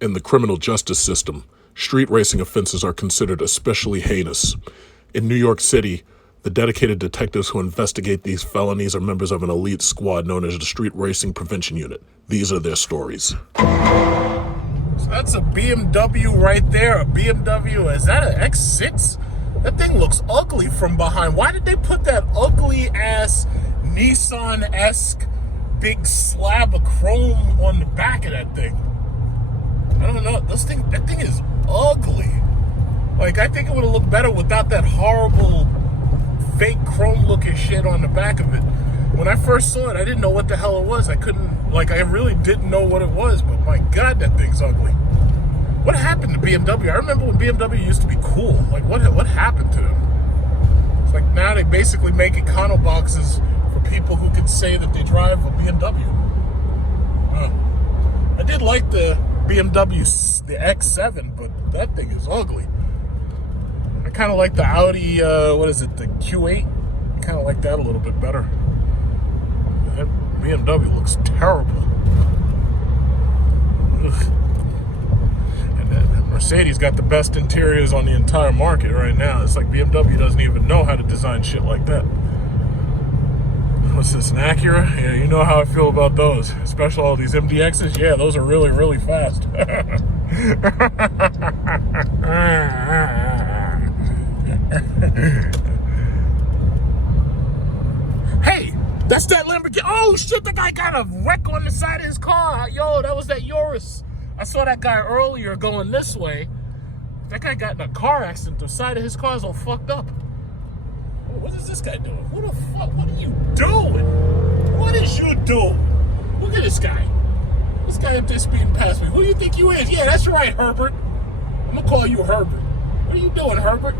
In the criminal justice system, street racing offenses are considered especially heinous. In New York City, the dedicated detectives who investigate these felonies are members of an elite squad known as the Street Racing Prevention Unit. These are their stories. So that's a BMW right there. A BMW. Is that an X6? That thing looks ugly from behind. Why did they put that ugly-ass Nissan-esque big slab of chrome on the back of that thing? I don't know. That thing is ugly. Like, I think it would have looked better without that horrible fake chrome looking shit on the back of it. When I first saw it, I didn't know what the hell it was. I really didn't know what it was, but my God, that thing's ugly. What happened to BMW? I remember when BMW used to be cool. Like, what happened to them? It's like now they basically make econo boxes for people who can say that they drive a BMW. I did like the BMW, the X7, but that thing is ugly. I kind of like the Audi, the Q8? I kind of like that a little bit better. That BMW looks terrible. Ugh. And that Mercedes got the best interiors on the entire market right now. It's like BMW doesn't even know how to design shit like that. What's this, an Acura? Yeah, you know how I feel about those. Especially all these MDXs. Yeah, those are really, really fast. Hey, that's that Lamborghini. Oh, shit, the guy got a wreck on the side of his car. Yo, that was that Urus. I saw that guy earlier going this way. That guy got in a car accident. The side of his car is all fucked up. What is this guy doing? What the fuck? What are you doing? What is you doing? Look at this guy. This guy up there speeding past me. Who do you think you is? Yeah, that's right, Herbert. I'm gonna call you Herbert. What are you doing, Herbert?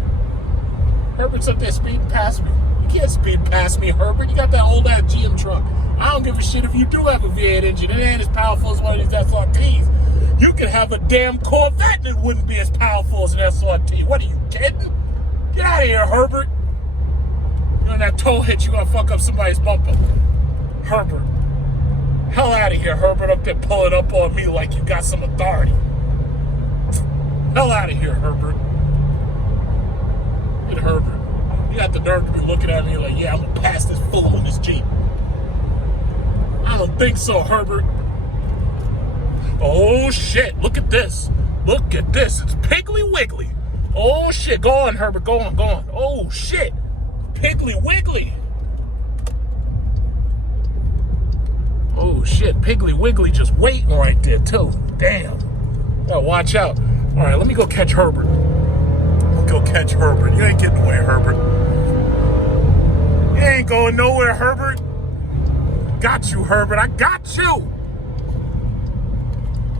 Herbert's up there speeding past me. You can't speed past me, Herbert. You got that old-ass GM truck. I don't give a shit if you do have a V8 engine. It ain't as powerful as one of these SRTs. You could have a damn Corvette and it wouldn't be as powerful as an SRT. What are you kidding? Get out of here, Herbert. When that tow hit, you gonna fuck up somebody's bumper. Herbert. Hell out of here, Herbert, up there pulling up on me like you got some authority. Hell out of here, Herbert. Get Herbert. You got the nerve to be looking at me like, yeah, I'm gonna pass this fool in this Jeep. I don't think so, Herbert. Oh, shit. Look at this. Look at this. It's Piggly Wiggly. Oh, shit. Go on, Herbert. Go on, go on. Oh, shit. Piggly Wiggly. Oh, shit. Piggly Wiggly just waiting right there, too. Damn. Gotta watch out. All right, let me go catch Herbert. Go catch Herbert. You ain't getting away, Herbert. You ain't going nowhere, Herbert. Got you, Herbert. I got you.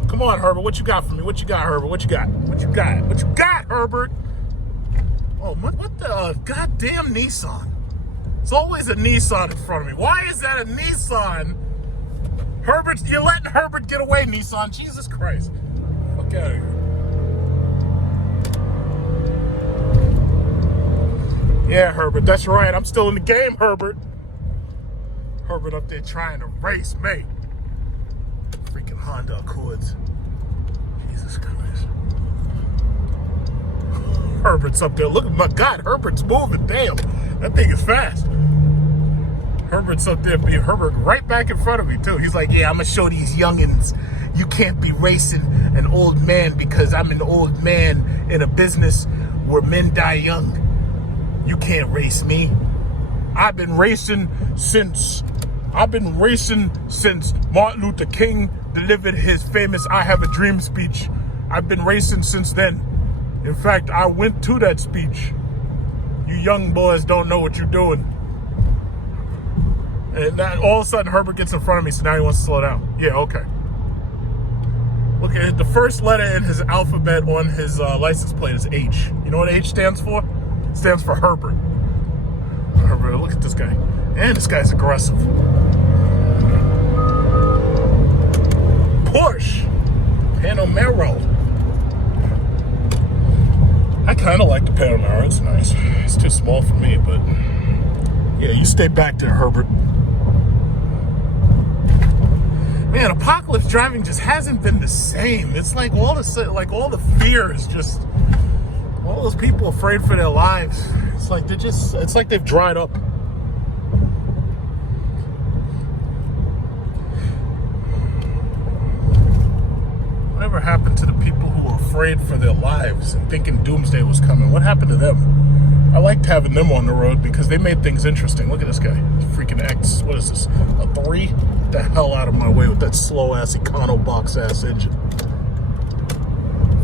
Come on, Herbert. What you got for me? What you got, Herbert? What you got? What you got? What you got, Herbert? Oh, what the goddamn Nissan? It's always a Nissan in front of me. Why is that a Nissan? Herbert, you're letting Herbert get away, Nissan. Jesus Christ. Fuck out of here. Yeah, Herbert, that's right. I'm still in the game, Herbert. Herbert up there trying to race me. Freaking Honda Accords. Jesus Christ. Herbert's up there. Look at my God, Herbert's moving. Damn, that thing is fast. Herbert's up there being Herbert right back in front of me, too. He's like, yeah, I'm going to show these youngins you can't be racing an old man because I'm an old man in a business where men die young. You can't race me. I've been racing since Martin Luther King delivered his famous I Have a Dream speech. I've been racing since then. In fact, I went to that speech. You young boys don't know what you're doing. And that, all of a sudden, Herbert gets in front of me, so now he wants to slow down. Yeah, okay. Look at it. The first letter in his alphabet on his license plate is H. You know what H stands for? It stands for Herbert. Herbert, look at this guy. And this guy's aggressive. Porsche Panamera. I kind of like the Panamera. It's nice. It's too small for me, but yeah, you stay back there, Herbert. Man, apocalypse driving just hasn't been the same. It's like all the fears, just all those people afraid for their lives. It's like they've dried up. Whatever happened to the people who were afraid for their lives and thinking doomsday was coming? What happened to them? I liked having them on the road because they made things interesting. Look at this guy. Freaking X. What is this? A 3? Get the hell out of my way with that slow-ass Econo box-ass engine.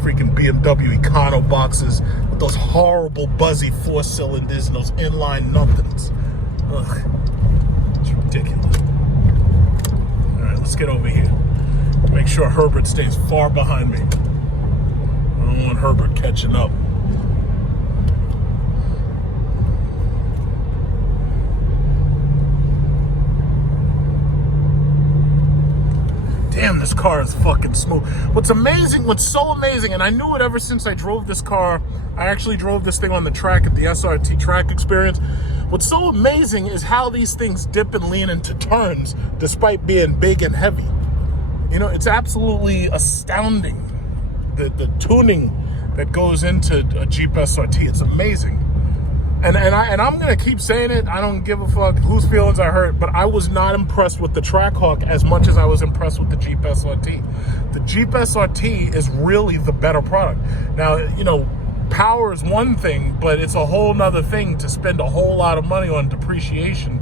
Freaking BMW Econo boxes with those horrible buzzy 4 cylinders and those inline nothings. Ugh. It's ridiculous. Alright, let's get over here. Make sure Herbert stays far behind me. I don't want Herbert catching up. Damn, this car is fucking smooth. What's so amazing, and I knew it ever since I drove this car. I actually drove this thing on the track at the SRT track experience. What's so amazing is how these things dip and lean into turns despite being big and heavy. You know, it's absolutely astounding, the tuning that goes into a Jeep SRT. It's amazing. And I'm going to keep saying it. I don't give a fuck whose feelings I hurt, but I was not impressed with the Trackhawk as much as I was impressed with the Jeep SRT. The Jeep SRT is really the better product. Now, you know, power is one thing, but it's a whole nother thing to spend a whole lot of money on depreciation.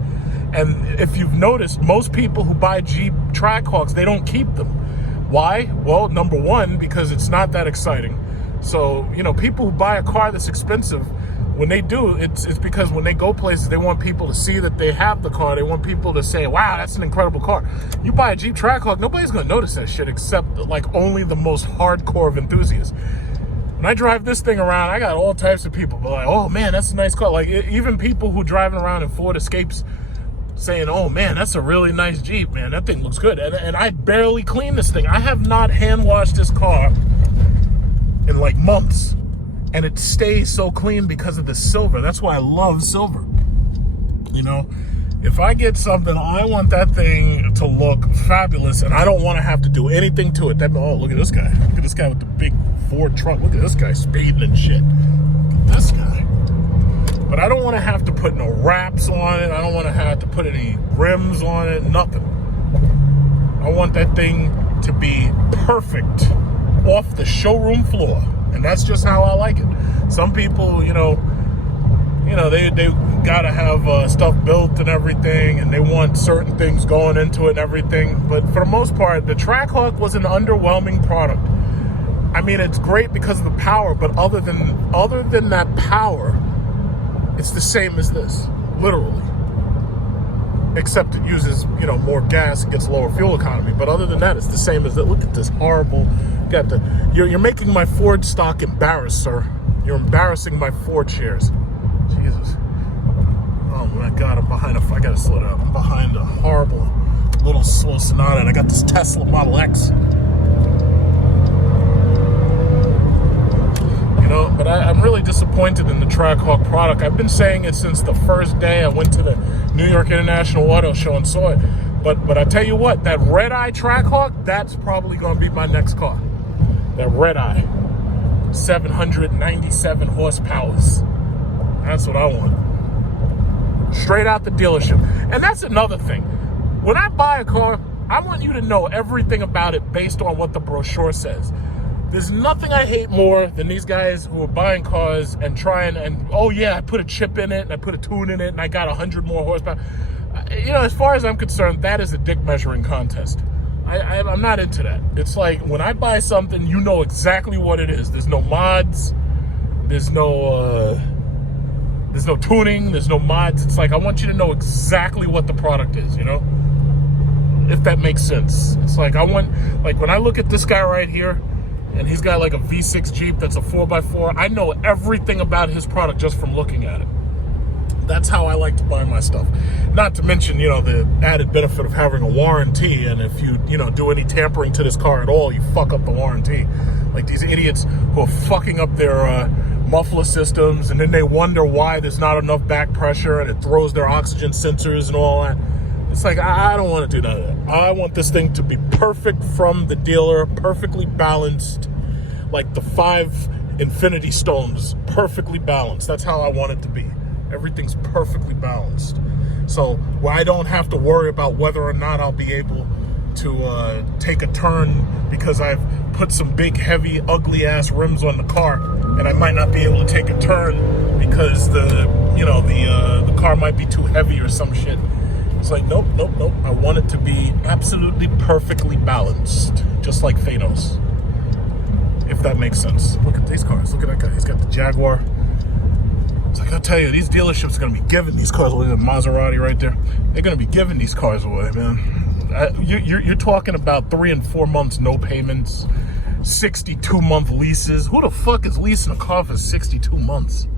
And if you've noticed, most people who buy Jeep Trackhawks, they don't keep them. Why? Well, number one, because it's not that exciting. So, you know, people who buy a car that's expensive, when they do, it's because when they go places, they want people to see that they have the car. They want people to say, wow, that's an incredible car. You buy a Jeep Trackhawk, nobody's going to notice that shit except like only the most hardcore of enthusiasts. When I drive this thing around, I got all types of people like, oh man, that's a nice car. Like even people who driving around in Ford Escapes saying, oh man, that's a really nice Jeep, man. That thing looks good. And I barely clean this thing. I have not hand washed this car in like months. And it stays so clean because of the silver. That's why I love silver. You know, if I get something, I want that thing to look fabulous, and I don't want to have to do anything to it. Oh, look at this guy. Look at this guy with the big Ford truck. Look at this guy speeding and shit. Look at this guy. But I don't want to have to put no wraps on it. I don't want to have to put any rims on it, nothing. I want that thing to be perfect off the showroom floor. And that's just how I like it. Some people, they gotta have stuff built and everything, and they want certain things going into it and everything. But for the most part, the Trackhawk was an underwhelming product. I mean, it's great because of the power, but other than that power, it's the same as this, literally. Except it uses, more gas and gets lower fuel economy. But other than that, it's the same as that. Look at this horrible. You're making my Ford stock embarrassed, sir. You're embarrassing my Ford shares. Jesus. Oh my God, I'm behind I gotta slow down. I'm behind a horrible little slow Sonata, and I got this Tesla Model X. But I'm really disappointed in the Trackhawk product. I've been saying it since the first day I went to the New York International Auto Show and saw it. But I tell you what, that red-eye Trackhawk, that's probably going to be my next car. That red-eye. 797 horsepowers. That's what I want. Straight out the dealership. And that's another thing. When I buy a car, I want you to know everything about it based on what the brochure says. There's nothing I hate more than these guys who are buying cars and oh yeah, I put a chip in it and I put a tune in it and I got 100 more horsepower. As far as I'm concerned, that is a dick measuring contest. I'm not into that. It's like when I buy something, you know exactly what it is. There's no mods. There's no tuning. There's no mods. It's like I want you to know exactly what the product is, if that makes sense. It's like when I look at this guy right here, and he's got like a V6 Jeep that's a 4x4. I know everything about his product just from looking at it. That's how I like to buy my stuff. Not to mention, the added benefit of having a warranty. And if you, do any tampering to this car at all, you fuck up the warranty. Like these idiots who are fucking up their muffler systems, and then they wonder why there's not enough back pressure and it throws their oxygen sensors and all that. It's like, I don't want to do none of that. I want this thing to be perfect from the dealer, perfectly balanced, like the 5 infinity stones, perfectly balanced. That's how I want it to be. Everything's perfectly balanced. So I don't have to worry about whether or not I'll be able to take a turn because I've put some big, heavy, ugly-ass rims on the car, and I might not be able to take a turn because the car might be too heavy or some shit. It's like, nope. I want it to be absolutely perfectly balanced, just like Thanos. If that makes sense. Look at these cars. Look at that guy. He's got the Jaguar. It's like, I'll tell you, these dealerships are going to be giving these cars away. The Maserati right there. They're going to be giving these cars away, man. You're talking about 3 and 4 months no payments, 62-month leases. Who the fuck is leasing a car for 62 months?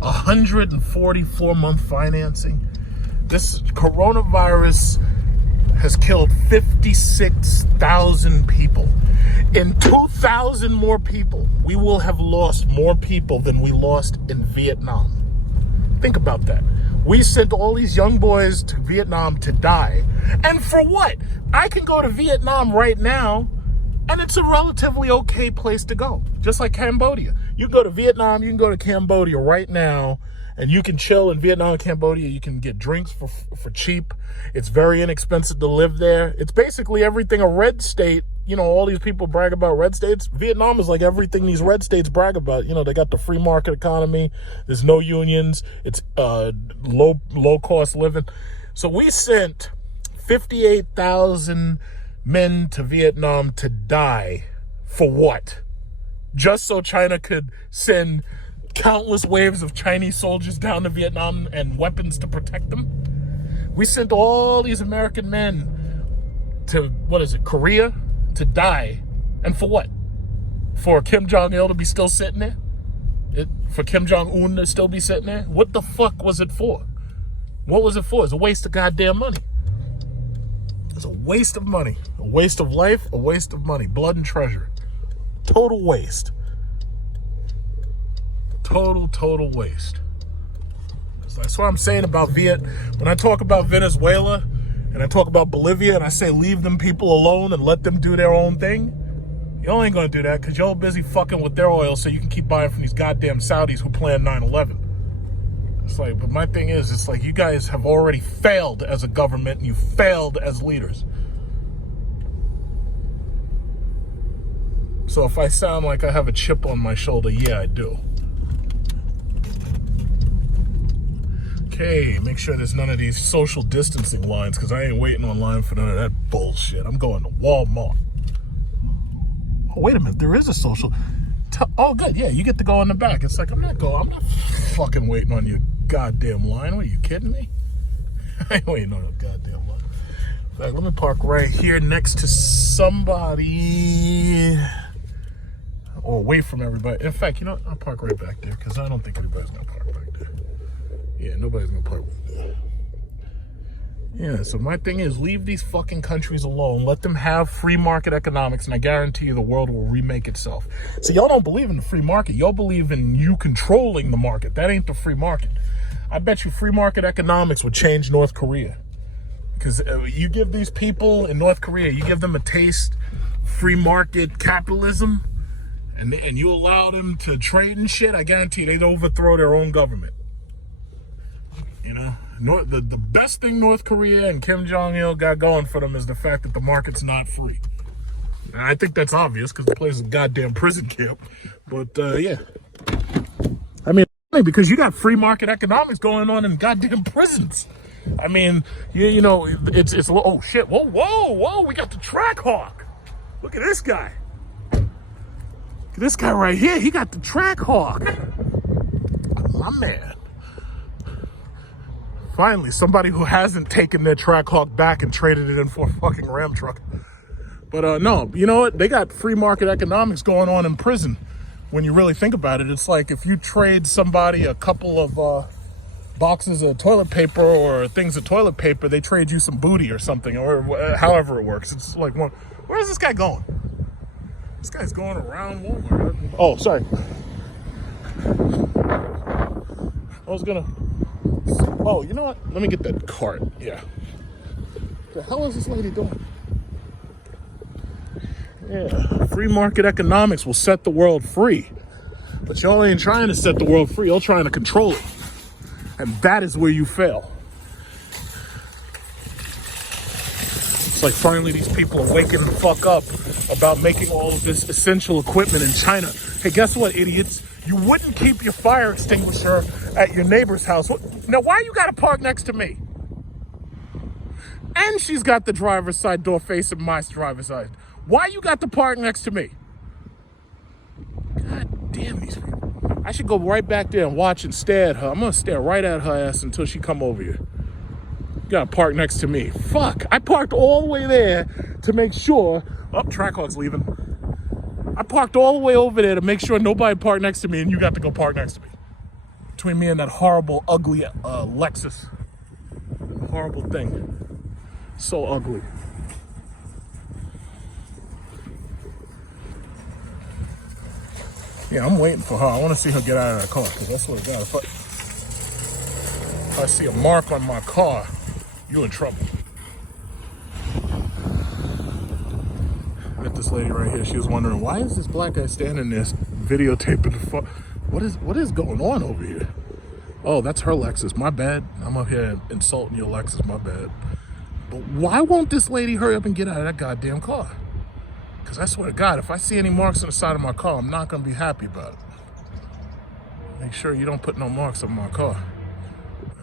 144-month financing. This coronavirus has killed 56,000 people. In 2,000 more people, we will have lost more people than we lost in Vietnam. Think about that. We sent all these young boys to Vietnam to die. And for what? I can go to Vietnam right now, and it's a relatively okay place to go. Just like Cambodia. You can go to Vietnam, you can go to Cambodia right now, and you can chill in Vietnam and Cambodia. You can get drinks for cheap. It's very inexpensive to live there. It's basically everything a red state, all these people brag about red states. Vietnam is like everything these red states brag about. They got the free market economy. There's no unions. It's low cost living. So we sent 58,000 men to Vietnam to die for what? Just so China could send countless waves of Chinese soldiers down to Vietnam and weapons to protect them. We sent all these American men to, Korea, to die. And for what? For Kim Jong-il to be still sitting there? For Kim Jong-un to still be sitting there? What the fuck was it for? What was it for? It's a waste of goddamn money. It's a waste of money. A waste of life, a waste of money. Blood and treasure. Total waste. Total waste. So that's what I'm saying about when I talk about Venezuela and I talk about Bolivia and I say leave them people alone and let them do their own thing, y'all ain't gonna do that because y'all busy fucking with their oil so you can keep buying from these goddamn Saudis who planned 9/11. It's like, but my thing is, it's like you guys have already failed as a government and you failed as leaders. So if I sound like I have a chip on my shoulder, yeah, I do. Okay, make sure there's none of these social distancing lines because I ain't waiting online for none of that bullshit. I'm going to Walmart. Oh, wait a minute, there is a social. Oh, good, yeah, you get to go in the back. It's like, I'm not fucking waiting on your goddamn line. What, are you kidding me? I ain't waiting on a goddamn line. In fact, let me park right here next to somebody. Or away from everybody. In fact, I'll park right back there because I don't think anybody's going to park back there. Yeah, nobody's going to park back there. Yeah, so my thing is leave these fucking countries alone. Let them have free market economics, and I guarantee you the world will remake itself. So y'all don't believe in the free market. Y'all believe in you controlling the market. That ain't the free market. I bet you free market economics would change North Korea. Because you give these people in North Korea, you give them a taste, free market capitalism, and you allow them to trade and shit, I guarantee they'd overthrow their own government. The best thing North Korea and Kim Jong-il got going for them is the fact that the market's not free. And I think that's obvious because the place is a goddamn prison camp. But, yeah. I mean, because you got free market economics going on in goddamn prisons. I mean, it's oh, shit. Whoa, we got the Trackhawk. Look at this guy. Look at this guy right here. He got the Trackhawk. My man. Finally, somebody who hasn't taken their Trackhawk back and traded it in for a fucking Ram truck. But no, you know what? They got free market economics going on in prison. When you really think about it, it's like if you trade somebody a couple of boxes of toilet paper or things of toilet paper, they trade you some booty or something, or however it works. It's like, where's this guy going? This guy's going around Walmart. Oh, sorry. Oh, you know what? Let me get that cart. Yeah. The hell is this lady doing? Yeah, free market economics will set the world free. But y'all ain't trying to set the world free. Y'all trying to control it. And that is where you fail. It's like finally these people are waking the fuck up about making all of this essential equipment in China. Hey, guess what, idiots? You wouldn't keep your fire extinguisher at your neighbor's house. Now, why you gotta park next to me? And she's got the driver's side door facing my driver's side. Why you got to park next to me? God damn these people. I should go right back there and watch and stare at her. I'm gonna stare right at her ass until she come over here. You gotta park next to me. Fuck, I parked all the way there to make sure, oh, Trackhawk's leaving. I parked all the way over there to make sure nobody parked next to me, and you got to go park next to me. Between me and that horrible, ugly Lexus. Horrible thing. So ugly. Yeah, I'm waiting for her. I want to see her get out of that car, because I swear to God, if I see a mark on my car, you're in trouble. Met this lady right here. She was wondering, why is this black guy standing there videotaping the fuck? What is going on over here? Oh, that's her Lexus. My bad. I'm up here insulting your Lexus. My bad. But why won't this lady hurry up and get out of that goddamn car? Because I swear to God, if I see any marks on the side of my car, I'm not going to be happy about it. Make sure you don't put no marks on my car.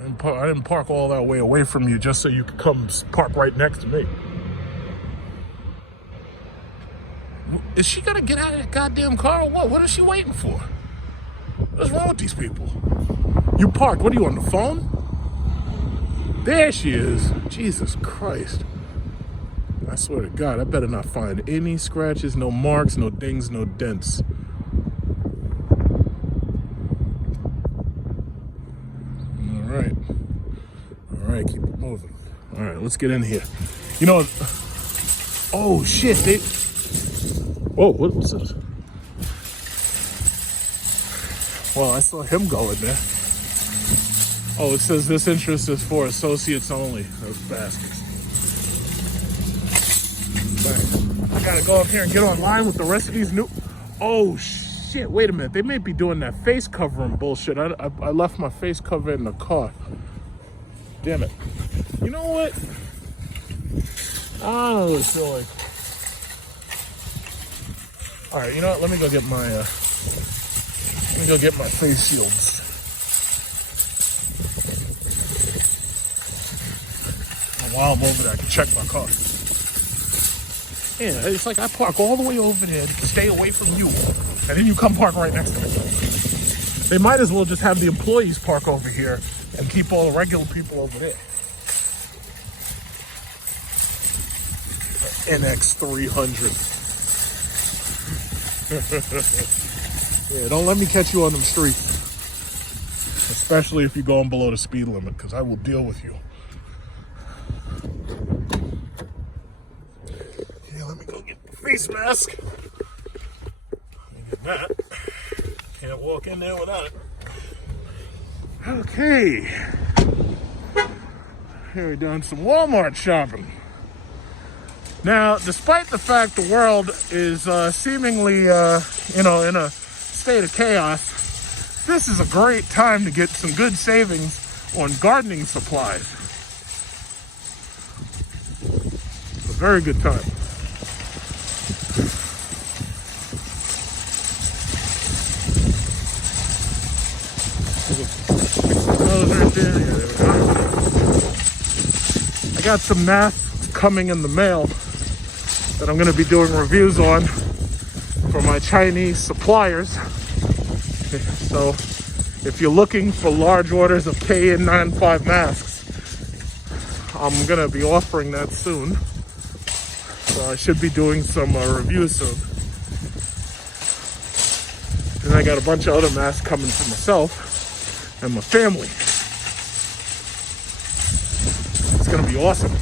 I didn't park all that way away from you just so you could come park right next to me. Is she going to get out of that goddamn car or what? What is she waiting for? What's wrong with these people? You parked. What are you, on the phone? There she is. Jesus Christ. I swear to God, I better not find any scratches, no marks, no dings, no dents. All right, keep it moving. All right, let's get in here. You know, oh shit, whoa, what was this? Well, I saw him go in there. Oh, it says this interest is for associates only. Those bastards. I gotta go up here and get online with the rest of these new... Oh, shit. Wait a minute. They may be doing that face covering bullshit. I left my face cover in the car. Damn it. You know what? I don't really feel like... Alright, you know what? Let me go get my face shields. And while I'm over there, I can check my car. Yeah, it's like I park all the way over there to stay away from you, and then you come park right next to me. They might as well just have the employees park over here and keep all the regular people over there. NX 300. Yeah, don't let me catch you on them streets. Especially if you're going below the speed limit, because I will deal with you. Yeah, let me go get the face mask. Let me get that. Can't walk in there without it. Okay. Here we're doing some Walmart shopping. Now, despite the fact the world is seemingly, in a state of chaos, this is a great time to get some good savings on gardening supplies. It's a very good time. Those right there. Yeah, there we go. I got some masks coming in the mail that I'm going to be doing reviews on for my Chinese suppliers. So if you're looking for large orders of KN95 masks, I'm going to be offering that soon. So I should be doing some reviews soon. And I got a bunch of other masks coming for myself and my family. It's going to be awesome.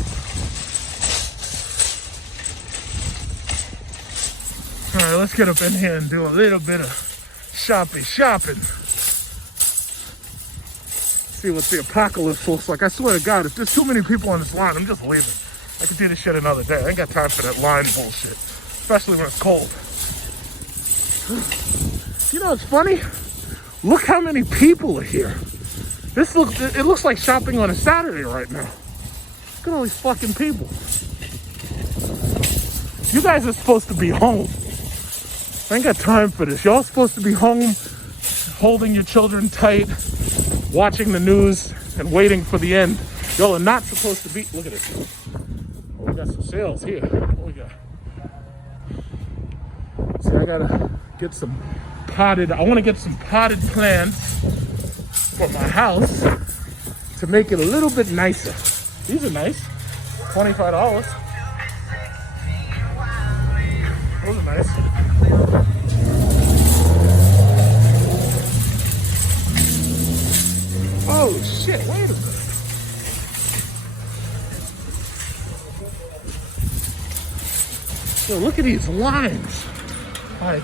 All right, let's get up in here and do a little bit of shopping. See what the apocalypse looks like. I swear to God, if there's too many people on this line, I'm just leaving. I could do this shit another day. I ain't got time for that line bullshit, especially when it's cold. You know what's funny? Look how many people are here. It looks like shopping on a Saturday right now. Look at all these fucking people. You guys are supposed to be home. I ain't got time for this. Y'all supposed to be home, holding your children tight, watching the news, and waiting for the end. Y'all are not supposed to be. Look at this. Oh, we got some sales here. What we got? See, I gotta get some potted. I want to get some potted plants for my house to make it a little bit nicer. These are nice. $25. Those are nice. Oh shit, wait a minute. Yo, look at these lines. Hi.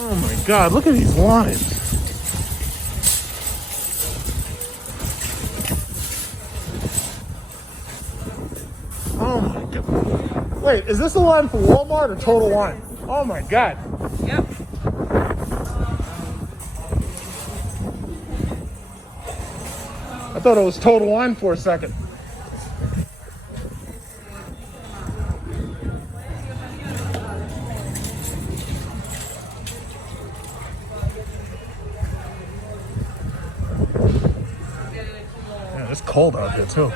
Oh my God, look at these lines. Oh my God. Wait, is this a line for Walmart or Total Wine? Oh my God. Yep. I thought it was Total Wine for a second. Yeah, it's cold out here too.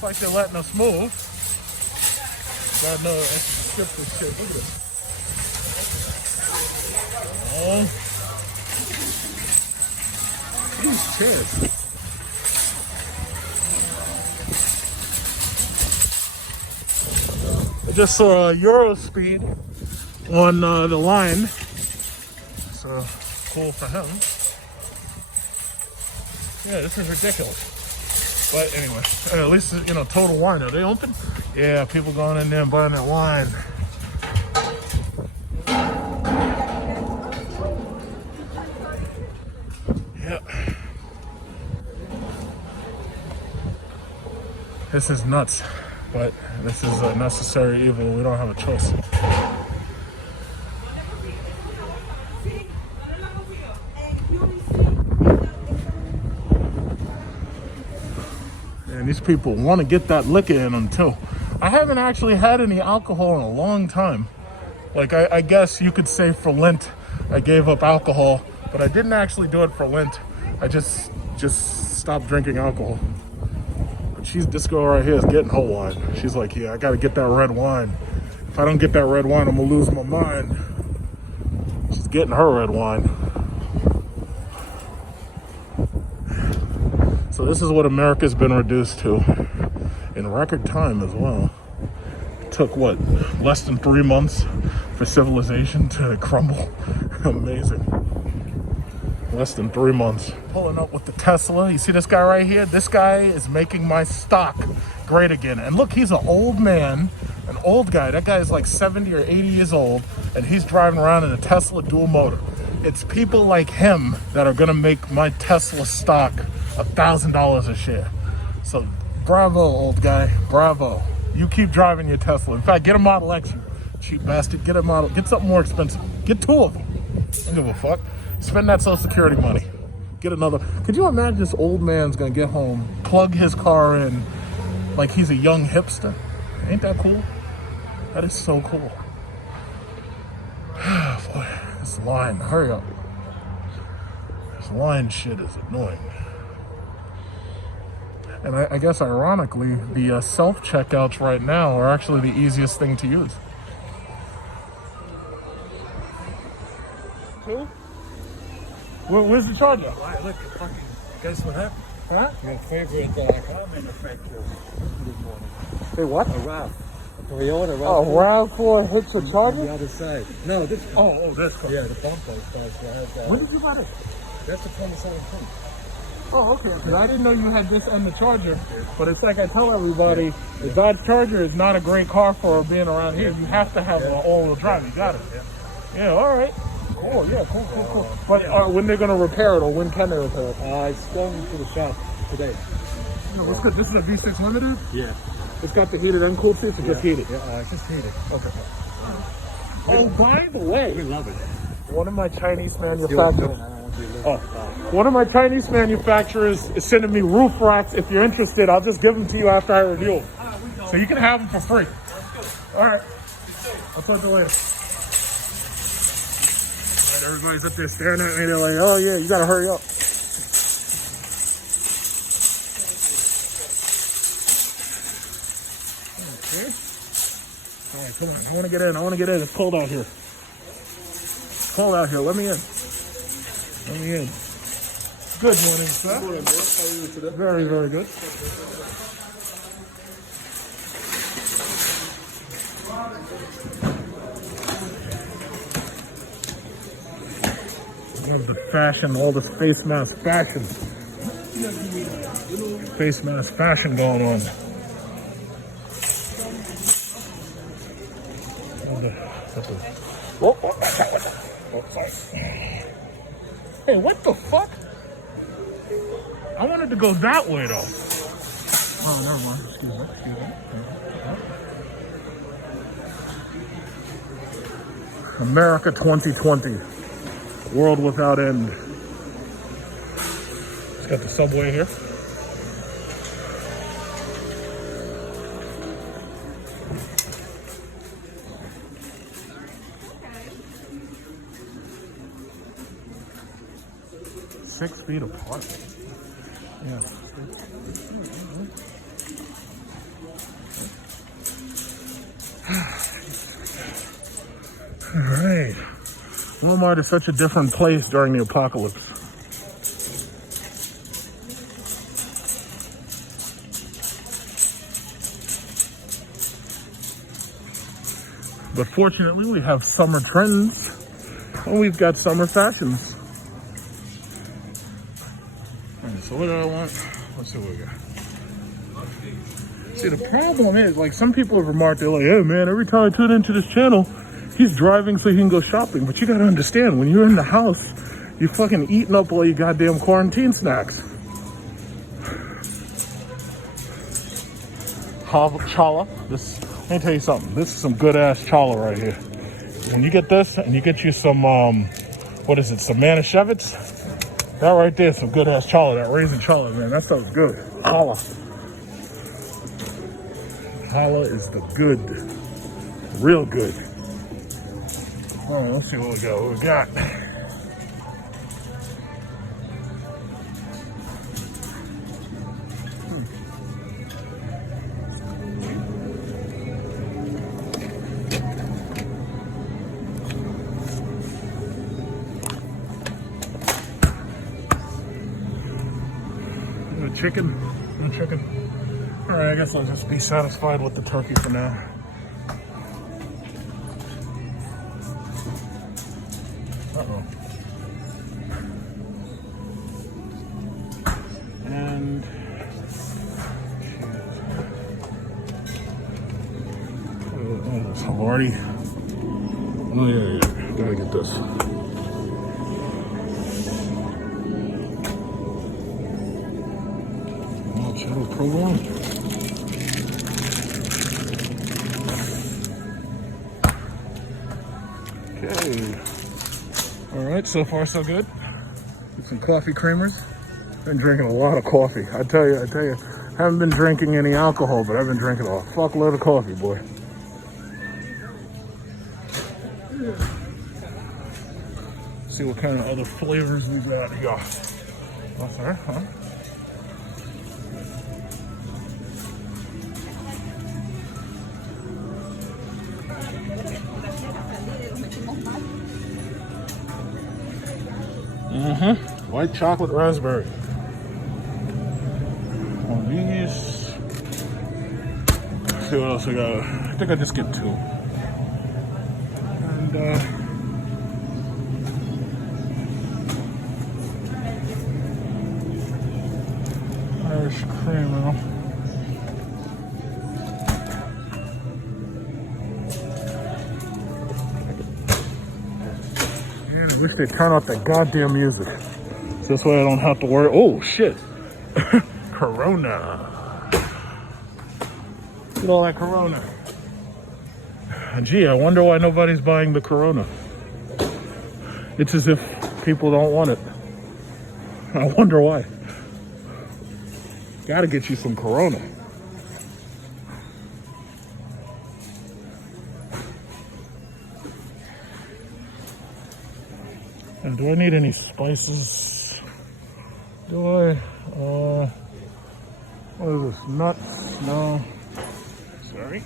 Looks like they're letting us move. God knows, I should skip this shit. Look at this. Oh. These chairs. I just saw a Euro speed on the line. So cool for him. Yeah, this is ridiculous. But anyway, at least, you know, Total Wine, are they open? Yeah, people going in there and buying that wine. Yep. This is nuts, but this is a necessary evil. We don't have a choice. And these people want to get that liquor in them too. I haven't actually had any alcohol in a long time. Like I guess you could say for Lent, I gave up alcohol, but I didn't actually do it for Lent. I just stopped drinking alcohol. But this girl right here is getting her wine. She's like, yeah, I gotta get that red wine. If I don't get that red wine, I'm gonna lose my mind. She's getting her red wine. So this is what America's been reduced to in record time as well. It took what, less than 3 months for civilization to crumble? Amazing. Less than 3 months. Pulling up with the Tesla. You see this guy right here? This guy is making my stock great again. And look, he's an old man, an old guy. That guy is like 70 or 80 years old, and he's driving around in a Tesla dual motor. It's people like him that are gonna make my Tesla stock $1,000 a share. So bravo, old guy, bravo. You keep driving your Tesla. In fact, get a Model X, you cheap bastard. Get something more expensive. Get 2 of them. I don't give a fuck. Spend that Social Security money. Get another. Could you imagine this old man's gonna get home, plug his car in like he's a young hipster? Ain't that cool? That is so cool. Boy, this line, hurry up. This line shit is annoying. And I guess ironically, the self-checkouts right now are actually the easiest thing to use. Who? Where's the charger? Why, look, fucking, guess what happened? Huh? Your favorite car manufacturer this morning. Say what? A RAV. Toyota RAV. Oh, RAV4 hits a On charger? the other side. No, this car. Oh, this car. Yeah, the bumper starts to have that. When did you buy it? That's a 2017. Oh, okay. Because I didn't know you had this and the Charger. But it's like I tell everybody, the Dodge Charger is not a great car for being around here. You have to have an all-wheel drive. You got it. Yeah, all right. Cool, yeah, cool. But when they're going to repair it, or when can they repair it? It's going to the shop today. Yeah, what's good? This is a V6 Limited? Yeah. It's got the heated and cooled seats, or just heated? Yeah, just heated. Okay. Oh, by the way, We love it. one of my Chinese I don't manufacturers. want you to live. Oh, one of my Chinese manufacturers is sending me roof racks. If you're interested, I'll just give them to you after I review them. So you can have them for free. All right. I'll talk to you later. All right, everybody's up there staring at me. They're like, oh, yeah, you got to hurry up. Okay. All right, come on. I want to get in. It's cold out here. Let me in. Good morning, sir. Good morning, bro. How are you today? Very, very good. Love the fashion, all this face mask fashion. Face mask fashion going on. Hey, what the fuck? I wanted to go that way though. Oh, never mind. Excuse me. America 2020. World without end. It's got the subway here. Six feet apart. Yeah. All right. Walmart is such a different place during the apocalypse. But fortunately, we have summer trends and we've got summer fashions. All right, so what do I want? Let's see what we got. See, the problem is, like, some people have remarked, they're like, hey man, every time I tune into this channel, he's driving so he can go shopping. But you gotta understand, when you're in the house, you're fucking eating up all your goddamn quarantine snacks. Challah. Let me tell you something. This is some good ass challah right here. When you get this and you get you some, what is it, some Manischewitz? That right there, some good ass challah. That raisin challah, man, that stuff's good. Challah. Challah is the good, real good. Oh, let's see what we got. What we got? Chicken? No chicken? Alright, I guess I'll just be satisfied with the turkey for now. Uh-oh. And... oh, this Havarti. Oh, yeah. Gotta get this. Provolone. Okay. All right, so far so good. Get some coffee creamers. Been drinking a lot of coffee. I tell you, haven't been drinking any alcohol, but I've been drinking a fuckload of coffee, boy. See what kind of other flavors we got here. What's that, huh? White chocolate raspberry. One of these. Let's see what else we got. I think I just get two. And Irish cream, you know. Man, I wish they'd turn off that goddamn music. This way I don't have to worry. Oh, shit. Corona. Look at all that Corona. Gee, I wonder why nobody's buying the Corona. It's as if people don't want it. I wonder why. Gotta get you some Corona. And do I need any spices? Do I? What is this? Nuts? No. Sorry.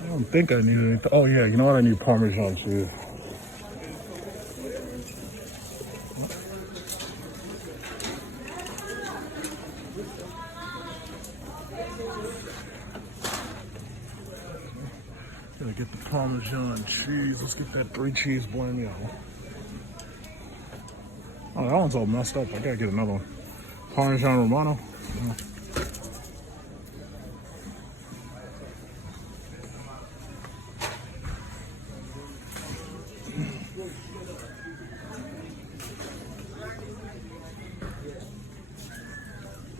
I don't think I need anything. Oh yeah, you know what? I need Parmesan cheese. Gotta get the Parmesan cheese. Let's get that 3-cheese blend, yo. Oh, that one's all messed up. I gotta get another one. Parmesan Romano. Yeah.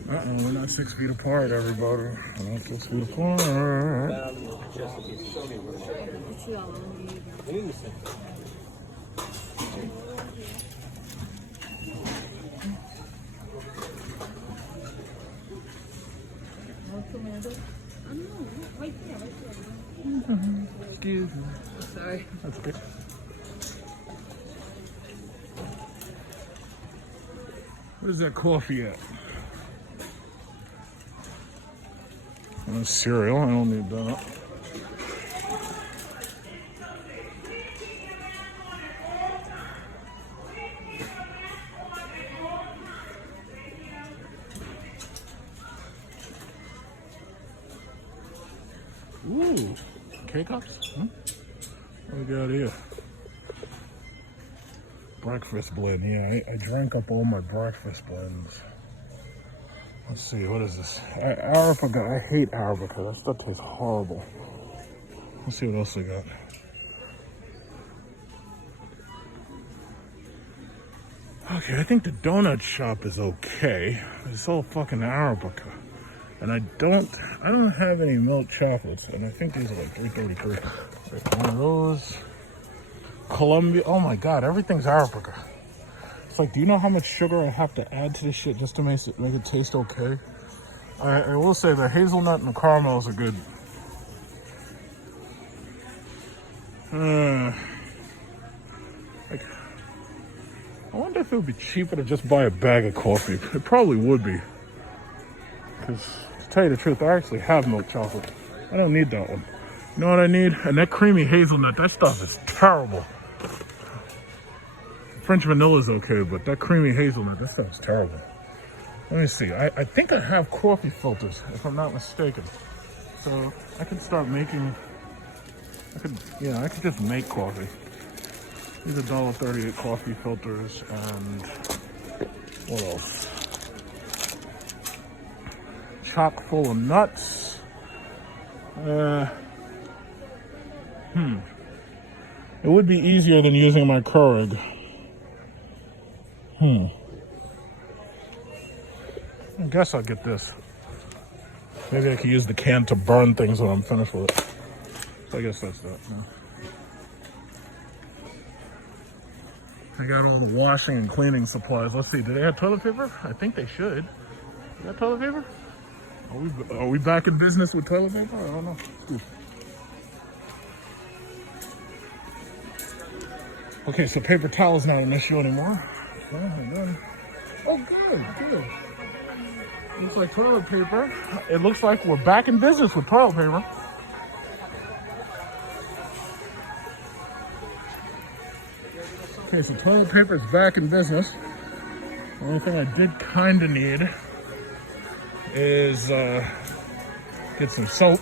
We're not 6 feet apart, everybody. We're not 6 feet apart. Excuse me. Sorry. That's okay. Where's that coffee at? Cereal, I don't need that. Ooh, K-Cups? Huh? What we got here? Breakfast blend, yeah, I drank up all my breakfast blends. Let's see, what is this? Arabica. I hate Arabica. That stuff tastes horrible. Let's see what else they got. Okay, I think the donut shop is okay. It's all fucking Arabica. And I don't have any milk chocolates. And I think these are like $3.33. Like one of those. Colombia. Oh my God, everything's Arabica. Like, do you know how much sugar I have to add to this shit just to make it taste okay? I will say the hazelnut and the caramels are good. Like, I wonder if it would be cheaper to just buy a bag of coffee. It probably would be. Because, to tell you the truth, I actually have milk chocolate. I don't need that one. You know what I need? And that creamy hazelnut, that stuff is terrible. French vanilla is okay, but that creamy hazelnut, that stuff's terrible. Let me see. I think I have coffee filters, if I'm not mistaken. So I could start making. I could just make coffee. These are $1.38 coffee filters, and what else? Chock full of nuts. It would be easier than using my Keurig. I guess I'll get this. Maybe I could use the can to burn things when I'm finished with it. So I guess that's that. Yeah. I got all the washing and cleaning supplies. Let's see, do they have toilet paper? I think they should. You got toilet paper? Are we back in business with toilet paper? I don't know. Okay, so paper towel's not an issue anymore. Oh, good. Looks like toilet paper. It looks like we're back in business with toilet paper. Okay, so toilet paper is back in business. The only thing I did kind of need is get some soap.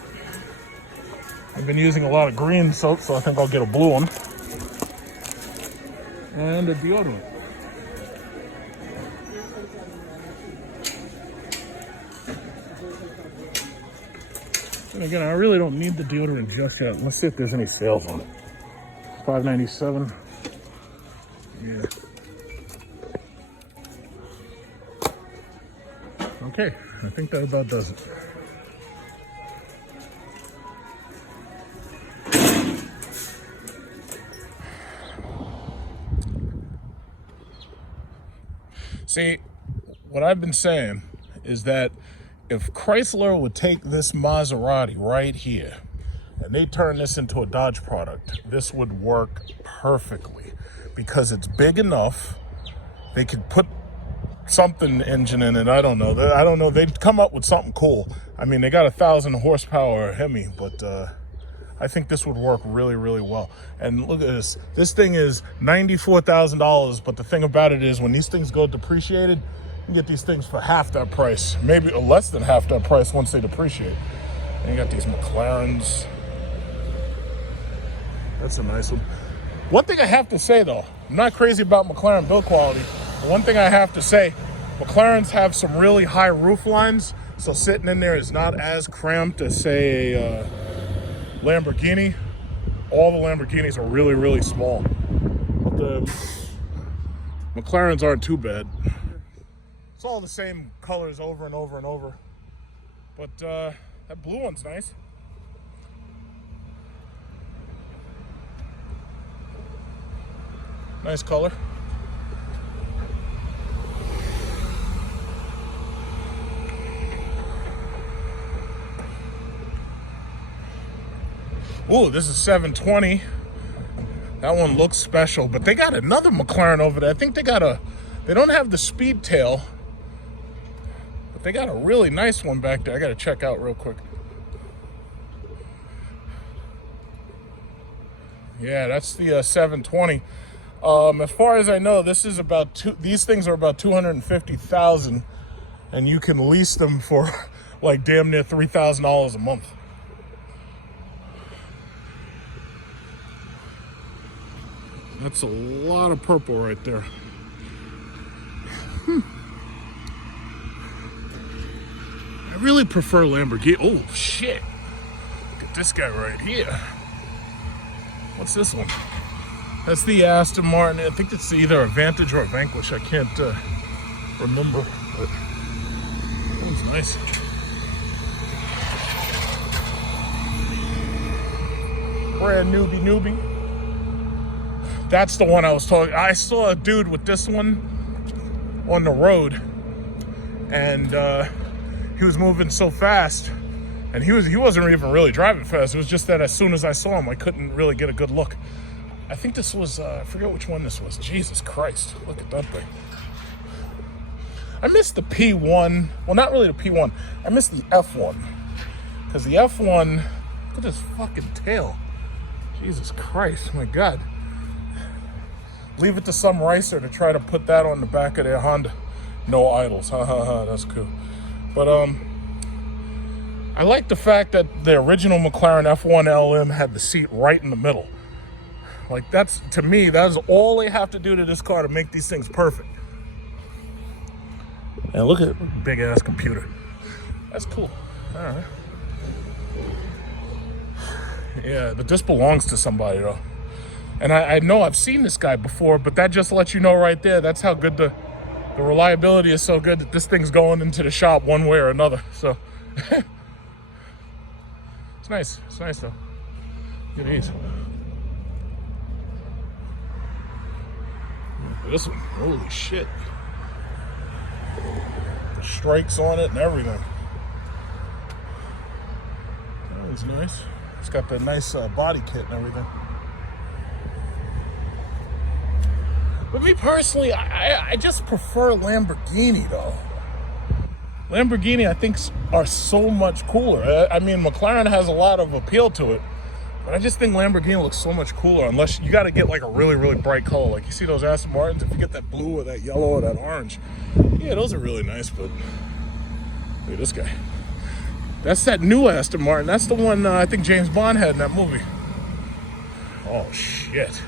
I've been using a lot of green soap, so I think I'll get a blue one. And a deodorant. And again, I really don't need the deodorant just yet. Let's see if there's any sales on it. $5.97. Yeah. Okay, I think that about does it. See, what I've been saying is that if Chrysler would take this Maserati right here and they turn this into a Dodge product, this would work perfectly because it's big enough. They could put something engine in it. I don't know. They'd come up with something cool. I mean, they got 1,000 horsepower Hemi, but I think this would work really, really well. And look at this. This thing is $94,000, but the thing about it is when these things go depreciated, you can get these things for half that price, maybe less than half that price once they depreciate. And you got these McLarens. That's a nice one. One thing I have to say, though, I'm not crazy about McLaren build quality. But one thing I have to say, McLarens have some really high roof lines, so sitting in there is not as cramped as, say, a Lamborghini. All the Lamborghinis are really, really small. But the McLarens aren't too bad. It's all the same colors over and over and over. But that blue one's nice. Nice color. Ooh, this is 720. That one looks special, but they got another McLaren over there. I think they don't have the speed tail, but they got a really nice one back there. I gotta check out real quick. Yeah, that's the 720. As far as I know, this is these things are about 250,000, and you can lease them for like damn near $3,000 a month. That's a lot of purple right there. I really prefer Lamborghini. Oh, shit. Look at this guy right here. What's this one? That's the Aston Martin. I think it's either a Vantage or a Vanquish. I can't remember, but that one's nice. Brand newbie. That's the one I was talking. I saw a dude with this one on the road, and he was moving so fast, and he wasn't even really driving fast. It was just that as soon as I saw him, I couldn't really get a good look. I think this was, I forget which one this was. Jesus Christ, look at that thing. I missed the P1. Well, not really the P1. I missed the F1. Because the F1, look at this fucking tail. Jesus Christ, my God. Leave it to some racer to try to put that on the back of their Honda. No idles, that's cool. But I like the fact that the original McLaren F1 LM had the seat right in the middle. Like that's, to me, that's all they have to do to this car to make these things perfect. And look at the big ass computer. That's cool. All right. Yeah, but this belongs to somebody though. And I know I've seen this guy before, but that just lets you know right there, that's how good the reliability is so good that this thing's going into the shop one way or another. So it's nice. It's nice though. Look at these. This one, holy shit. The strikes on it and everything. That one's nice. It's got the nice body kit and everything. But me personally, I just prefer Lamborghini though. Lamborghini, I think, are so much cooler. I mean, McLaren has a lot of appeal to it, But I just think Lamborghini looks so much cooler, unless you got to get like a really, really bright color. Like you see those Aston Martins, if you get that blue or that yellow or that orange, yeah, those are really nice. But look at this guy. That's that new Aston Martin. That's the one I think James Bond had in that movie. Oh, shit.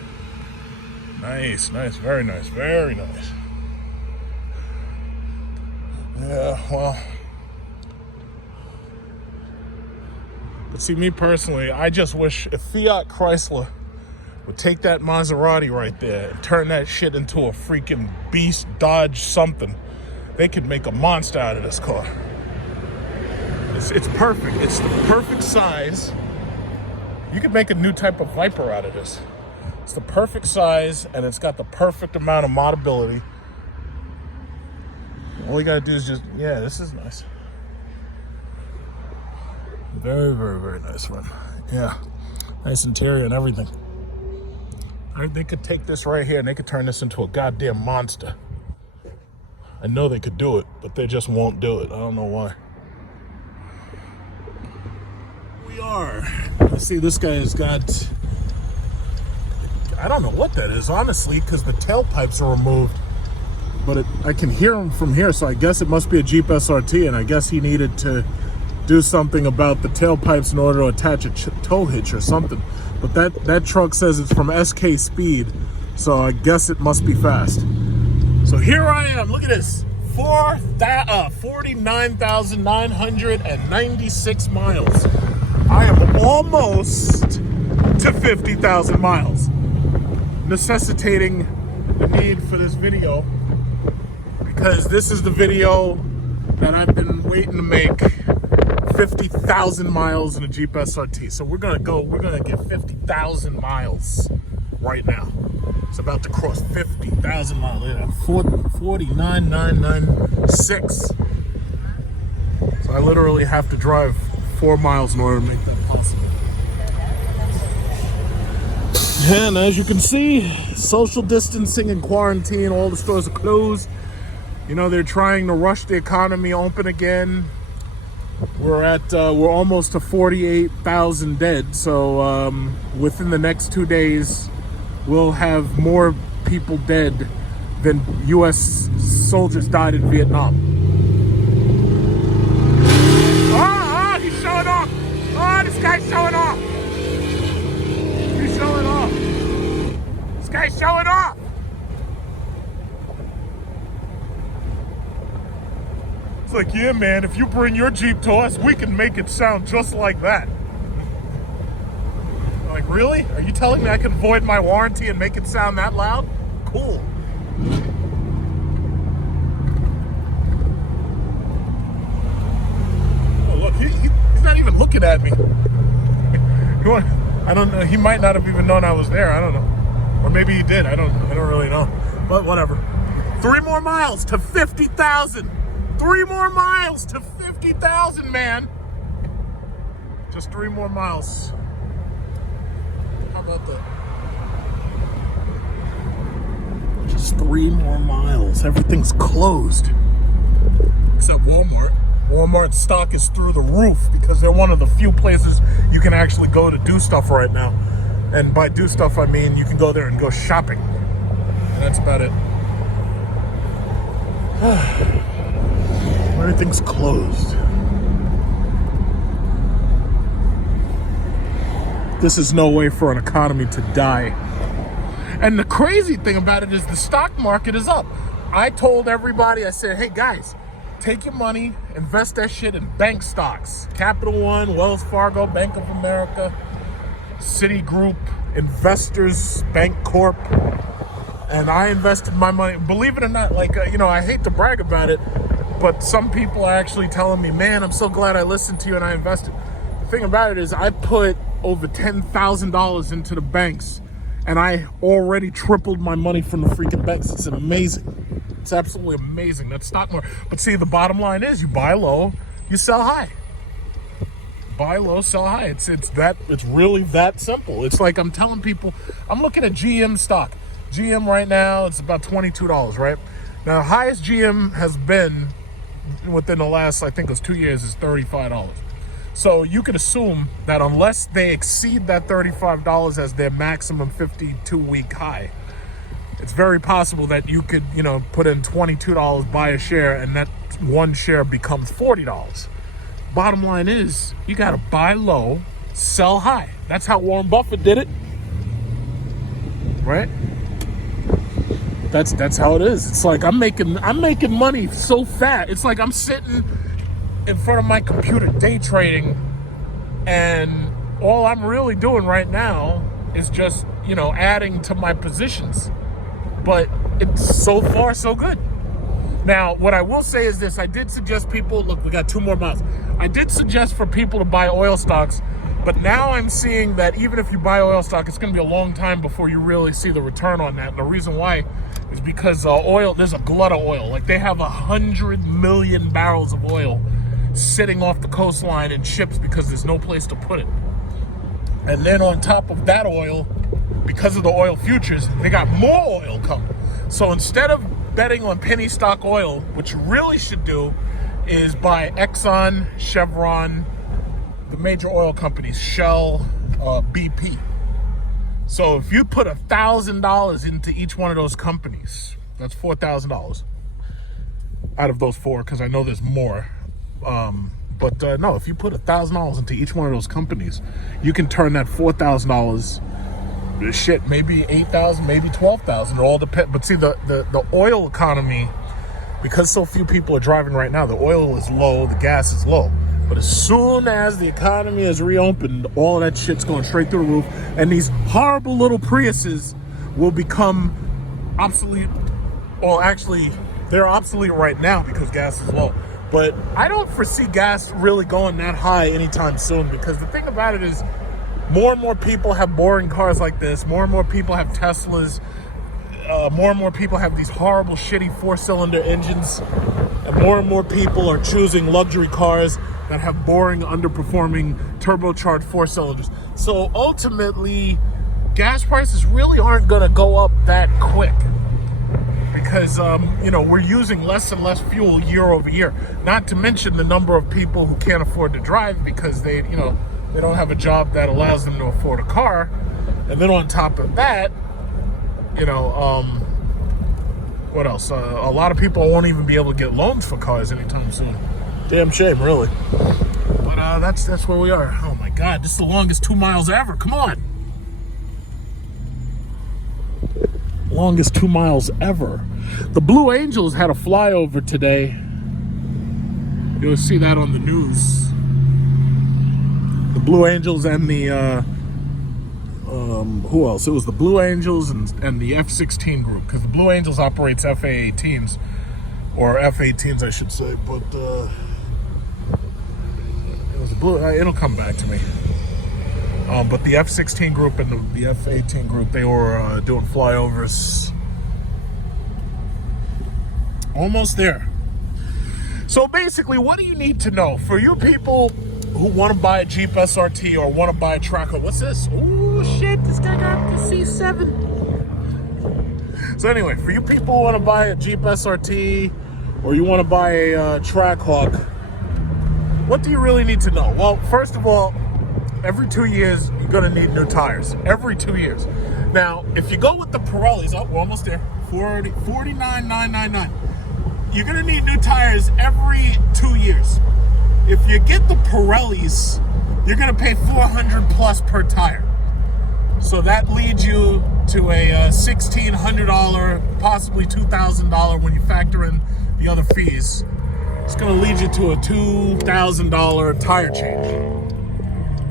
Nice, nice, very nice, very nice. Yeah, well. But see, me personally, I just wish if Fiat Chrysler would take that Maserati right there and turn that shit into a freaking beast, Dodge something, they could make a monster out of this car. It's perfect. It's the perfect size. You could make a new type of Viper out of this. It's the perfect size, and it's got the perfect amount of modability. All you gotta do is just, yeah, this is nice. Very, very, very nice one. Yeah, nice interior and everything. They could take this right here and they could turn this into a goddamn monster. I know they could do it, but they just won't do it. I don't know why. We are. Let's see, this guy has got, I don't know what that is, honestly, because the tailpipes are removed. But I can hear him from here, so I guess it must be a Jeep SRT, and I guess he needed to do something about the tailpipes in order to attach a tow hitch or something. But that truck says it's from SK Speed, so I guess it must be fast. So here I am, look at this, 49,996 miles. I am almost to 50,000 miles, necessitating the need for this video, because this is the video that I've been waiting to make. 50,000 miles in a Jeep SRT. So we're gonna get 50,000 miles right now. It's about to cross 50,000 miles. Look at that, 49,996. So I literally have to drive 4 miles in order to make that possible. And as you can see, social distancing and quarantine, all the stores are closed. You know, they're trying to rush the economy open again. We're almost to 48,000 dead. So within the next 2 days, we'll have more people dead than U.S. soldiers died in Vietnam. Oh, he's showing off. Oh, this guy's showing off. He's showing off. This guy's showing off. It's like, yeah, man, if you bring your Jeep to us, we can make it sound just like that. I'm like, really? Are you telling me I can void my warranty and make it sound that loud? Cool. Oh, look, he's not even looking at me. I don't know. He might not have even known I was there. I don't know. Or maybe he did. I don't really know. But whatever. 3 more miles to 50,000. 3 more miles to 50,000, man. Just 3 more miles. How about that? Just 3 more miles. Everything's closed. Except Walmart. Walmart's stock is through the roof because they're one of the few places you can actually go to do stuff right now. And by do stuff, I mean you can go there and go shopping. And that's about it. Everything's closed. This is no way for an economy to die. And the crazy thing about it is the stock market is up. I told everybody, I said, hey guys, take your money, invest that shit in bank stocks. Capital One, Wells Fargo, Bank of America, Citigroup, Investors, Bank Corp. And I invested my money. Believe it or not, like, I hate to brag about it, but some people are actually telling me, man, I'm so glad I listened to you and I invested. The thing about it is I put over $10,000 into the banks and I already tripled my money from the freaking banks. It's amazing. It's absolutely amazing. That stock market. But see, the bottom line is you buy low, you sell high. Buy low, sell high. It's really that simple. It's like I'm telling people, I'm looking at GM stock. GM right now, it's about $22, right? Now, the highest GM has been within the last, I think it was 2 years, is $35. So you can assume that unless they exceed that $35 as their maximum 52-week high, it's very possible that you could, put in $22, buy a share, and that one share becomes $40. Bottom line is, you got to buy low, sell high. That's how Warren Buffett did it, right? That's how it is. It's like I'm making money so fat. It's like I'm sitting in front of my computer day trading, and all I'm really doing right now is just, adding to my positions. But it's so far so good. Now, what I will say is this. I did suggest people, look, we got 2 more miles. I did suggest for people to buy oil stocks, but now I'm seeing that even if you buy oil stock, it's going to be a long time before you really see the return on that. And the reason why is because oil, there's a glut of oil. Like, they have 100 million barrels of oil sitting off the coastline in ships because there's no place to put it. And then on top of that oil, because of the oil futures, they got more oil coming. So instead of betting on penny stock oil, what you really should do is buy Exxon, Chevron, the major oil companies, Shell, BP. So if you put $1,000 into each one of those companies, that's $4,000 out of those 4, because I know there's more. No, if you put $1,000 into each one of those companies, you can turn that $4,000, maybe $8,000, maybe $12,000. It all depends. But see, the oil economy, because so few people are driving right now, the oil is low, the gas is low. But as soon as the economy is reopened, all of that shit's going straight through the roof, and these horrible little Priuses will become obsolete. Well, actually, they're obsolete right now because gas is low. But I don't foresee gas really going that high anytime soon, because the thing about it is more and more people have boring cars like this. More and more people have Teslas. More and more people have these horrible, shitty 4-cylinder engines. And more people are choosing luxury cars that have boring, underperforming, turbocharged 4-cylinders. So ultimately, gas prices really aren't going to go up that quick, because we're using less and less fuel year over year. Not to mention the number of people who can't afford to drive because they don't have a job that allows them to afford a car. And then on top of that, what else? A lot of people won't even be able to get loans for cars anytime soon. Damn shame, really. But that's where we are. Oh my God, this is the longest 2 miles ever. Come on. Longest 2 miles ever. The Blue Angels had a flyover today. You'll see that on the news. The Blue Angels and the who else? It was the Blue Angels and the F-16 group, because the Blue Angels operates FA-18s, or F-18s I should say, but it was the Blue. It'll come back to me. But the F-16 group and the F-18 group, they were doing flyovers. Almost there. So basically, what do you need to know? For you people who want to buy a Jeep SRT or want to buy a Trackhawk, what's this? Oh shit, this guy got the C7. So anyway, for you people who want to buy a Jeep SRT or you want to buy a Trackhawk, what do you really need to know? Well, first of all, every 2 years, you're going to need new tires. Every 2 years. Now, if you go with the Pirellis, we're almost there, $49,999. You're going to need new tires every 2 years. If you get the Pirellis, you're going to pay $400 plus per tire. So that leads you to a $1,600, possibly $2,000 when you factor in the other fees. It's going to lead you to a $2,000 tire change.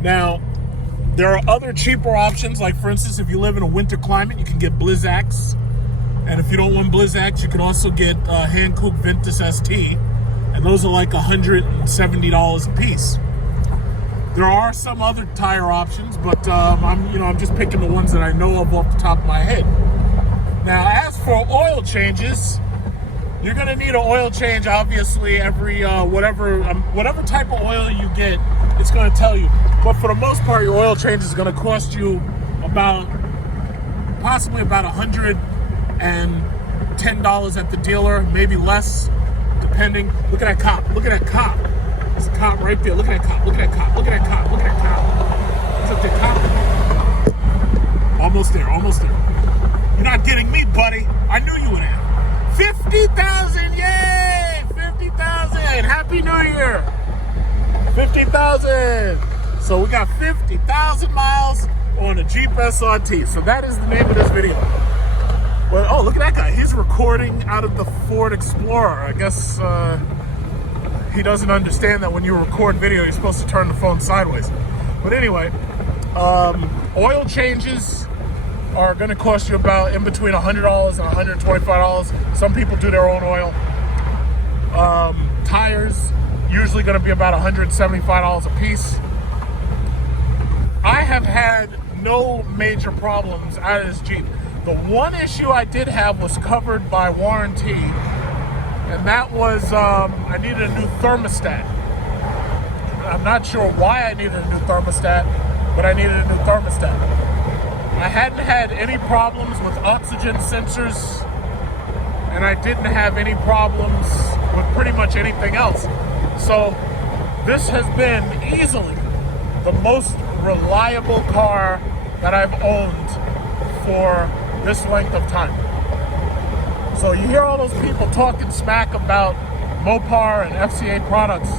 Now, there are other cheaper options, like for instance, if you live in a winter climate, you can get Blizzaks. And if you don't want Blizzaks, you can also get Hankook Ventus ST. And those are like $170 a piece. There are some other tire options, but I'm just picking the ones that I know of off the top of my head. Now, as for oil changes, you're gonna need an oil change, obviously, every whatever type of oil you get, it's gonna tell you. But for the most part, your oil change is gonna cost you possibly about $110 at the dealer, maybe less, depending. Look at that cop. Look at that cop. There's a cop right there. Look at that cop. Look at that cop. Look 50,000. So we got 50,000 miles on a Jeep SRT. So that is the name of this video. But oh, look at that guy. He's recording out of the Ford Explorer. I guess he doesn't understand that when you record video, you're supposed to turn the phone sideways. But anyway, oil changes are going to cost you about in between $100 and $125. Some people do their own oil. Tires, usually going to be about $175 a piece. I have had no major problems out of this Jeep. The one issue I did have was covered by warranty, and that was I needed a new thermostat. I'm not sure why I needed a new thermostat, but I needed a new thermostat. I hadn't had any problems with oxygen sensors, and I didn't have any problems with pretty much anything else. So this has been easily the most reliable car that I've owned for this length of time. So you hear all those people talking smack about Mopar and FCA products,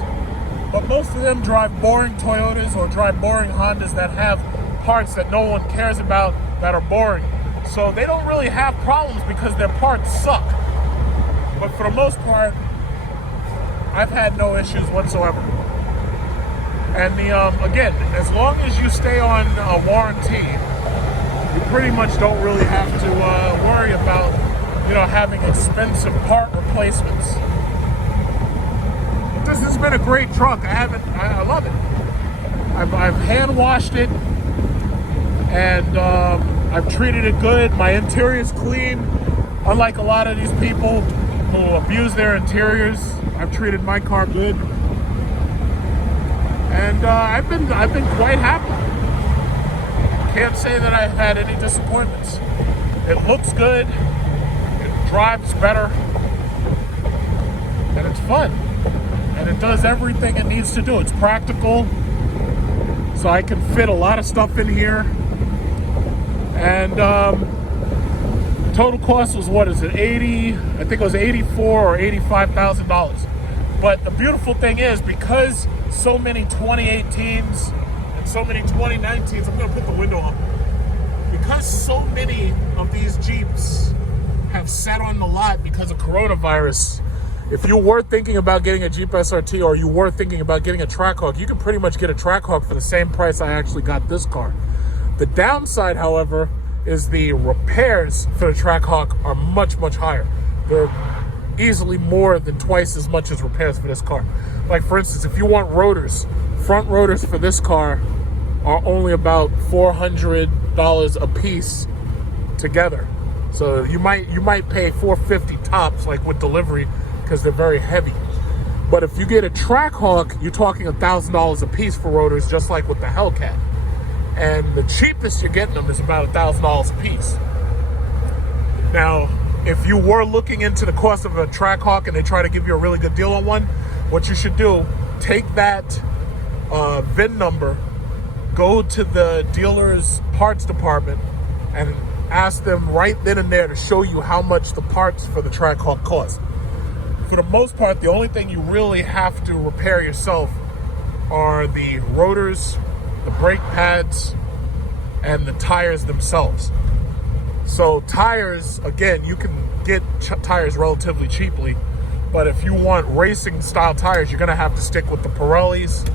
but most of them drive boring Toyotas or drive boring Hondas that have parts that no one cares about that are boring. So they don't really have problems because their parts suck. But for the most part, I've had no issues whatsoever. And again, as long as you stay on a warranty, you pretty much don't really have to worry about, having expensive part replacements. But this has been a great truck. I love it. I've hand washed it, and I've treated it good. My interior's clean. Unlike a lot of these people who abuse their interiors, I've treated my car good, and I've been quite happy. Can't say that I've had any disappointments. It looks good, it drives better, and it's fun, and it does everything it needs to do. It's practical, so I can fit a lot of stuff in here, and total cost was, what is it, I think it was $84,000 or $85,000. But the beautiful thing is, because so many 2018s and so many 2019s, I'm going to put the window up. Because so many of these Jeeps have sat on the lot because of coronavirus, if you were thinking about getting a Jeep SRT or you were thinking about getting a Trackhawk, you can pretty much get a Trackhawk for the same price I actually got this car. The downside, however, is the repairs for the Trackhawk are much, much higher. They're easily more than twice as much as repairs for this car. Like, for instance, if you want rotors, front rotors for this car are only about $400 a piece together. So you might pay $450 tops, like with delivery, because they're very heavy. But if you get a Trackhawk, you're talking $1,000 a piece for rotors, just like with the Hellcat. And the cheapest you're getting them is about $1,000 a piece. Now, if you were looking into the cost of a Trackhawk and they try to give you a really good deal on one, what you should do, take that VIN number, go to the dealer's parts department, and ask them right then and there to show you how much the parts for the Trackhawk cost. For the most part, the only thing you really have to repair yourself are the rotors, the brake pads, and the tires themselves. So tires, again, you can get tires relatively cheaply, but if you want racing style tires, you're gonna have to stick with the Pirellis,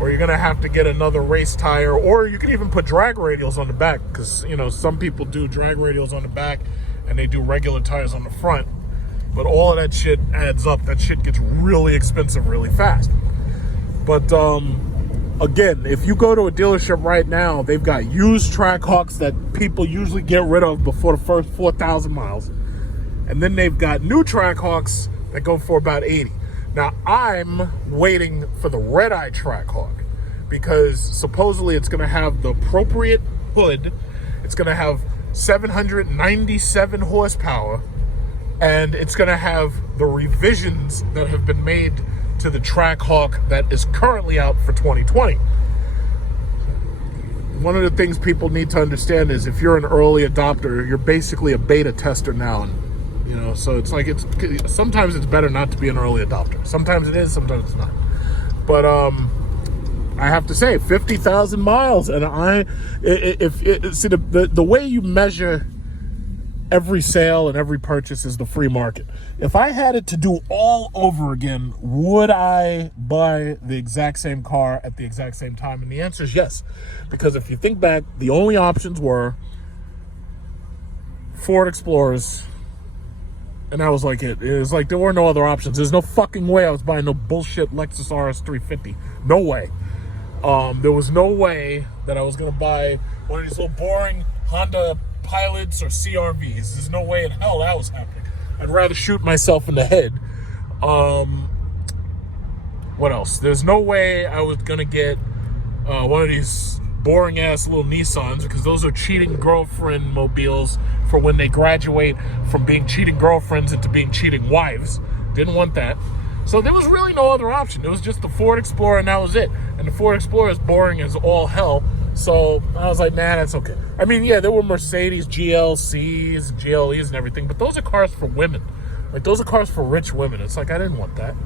or you're gonna have to get another race tire, or you can even put drag radials on the back, because some people do drag radials on the back and they do regular tires on the front. But all of that shit adds up. That shit gets really expensive really fast. But again, if you go to a dealership right now, they've got used Trackhawks that people usually get rid of before the first 4,000 miles. And then they've got new Trackhawks that go for about 80. Now, I'm waiting for the red-eye Trackhawk because supposedly it's going to have the appropriate hood. It's going to have 797 horsepower, and it's going to have the revisions that have been made to the Trackhawk that is currently out for 2020. One of the things people need to understand is if you're an early adopter, you're basically a beta tester now, and so it's like sometimes it's better not to be an early adopter. Sometimes it is, sometimes it's not. But I have to say 50,000 miles, and see the way you measure every sale and every purchase is the free market. If I had it to do all over again, would I buy the exact same car at the exact same time? And the answer is yes, because if you think back, the only options were Ford Explorers, and that was like it. It was like there were no other options. There's no fucking way I was buying no bullshit Lexus RS 350. No way. There was no way that I was gonna buy one of these little boring Honda Pilots or CRVs. There's no way in hell that was happening. I'd rather shoot myself in the head. What else? There's no way I was gonna get one of these boring ass little Nissans, because those are cheating girlfriend mobiles for when they graduate from being cheating girlfriends into being cheating wives. Didn't want that. So there was really no other option. It was just the Ford Explorer, and that was it. And the Ford Explorer is boring as all hell. So I was like, nah, that's okay. I mean, yeah, there were Mercedes GLCs, GLEs and everything, but those are cars for women. Like, those are cars for rich women. It's like, I didn't want that.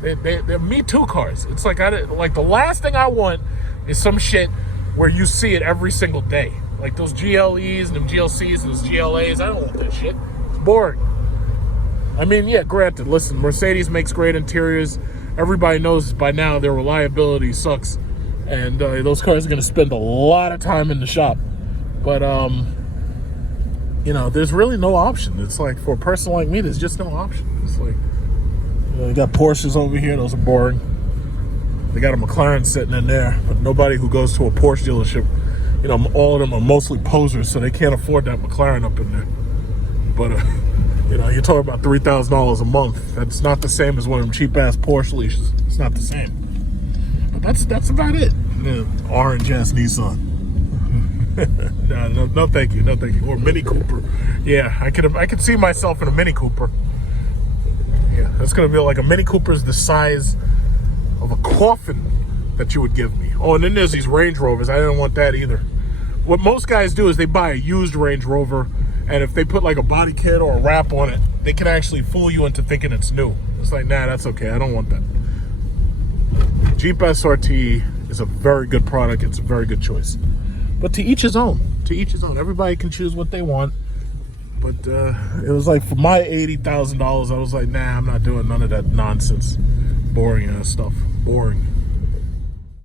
They're Me Too cars. It's like, the last thing I want is some shit where you see it every single day. Like those GLEs and them GLCs and those GLAs, I don't want that shit. It's boring. I mean, yeah, granted, listen, Mercedes makes great interiors. Everybody knows by now their reliability sucks. And those cars are going to spend a lot of time in the shop. But, there's really no option. It's like, for a person like me, there's just no option. It's like, you got Porsches over here. Those are boring. They got a McLaren sitting in there. But nobody who goes to a Porsche dealership, all of them are mostly posers, so they can't afford that McLaren up in there. But, you're talking about $3,000 a month. That's not the same as one of them cheap-ass Porsche leases. It's not the same. But that's about it. Orange ass Nissan. no, thank you. Or Mini Cooper. Yeah, I could see myself in a Mini Cooper. Yeah, that's gonna be like a Mini Cooper is the size of a coffin that you would give me. Oh, and then there's these Range Rovers. I didn't want that either. What most guys do is they buy a used Range Rover, and if they put like a body kit or a wrap on it, they can actually fool you into thinking it's new. It's like, nah, that's okay. I don't want that. Jeep SRT is a very good product. It's a very good choice. But to each his own. To each his own. Everybody can choose what they want. But it was like, for my $80,000, I was like, nah, I'm not doing none of that nonsense. Boring ass stuff. Boring.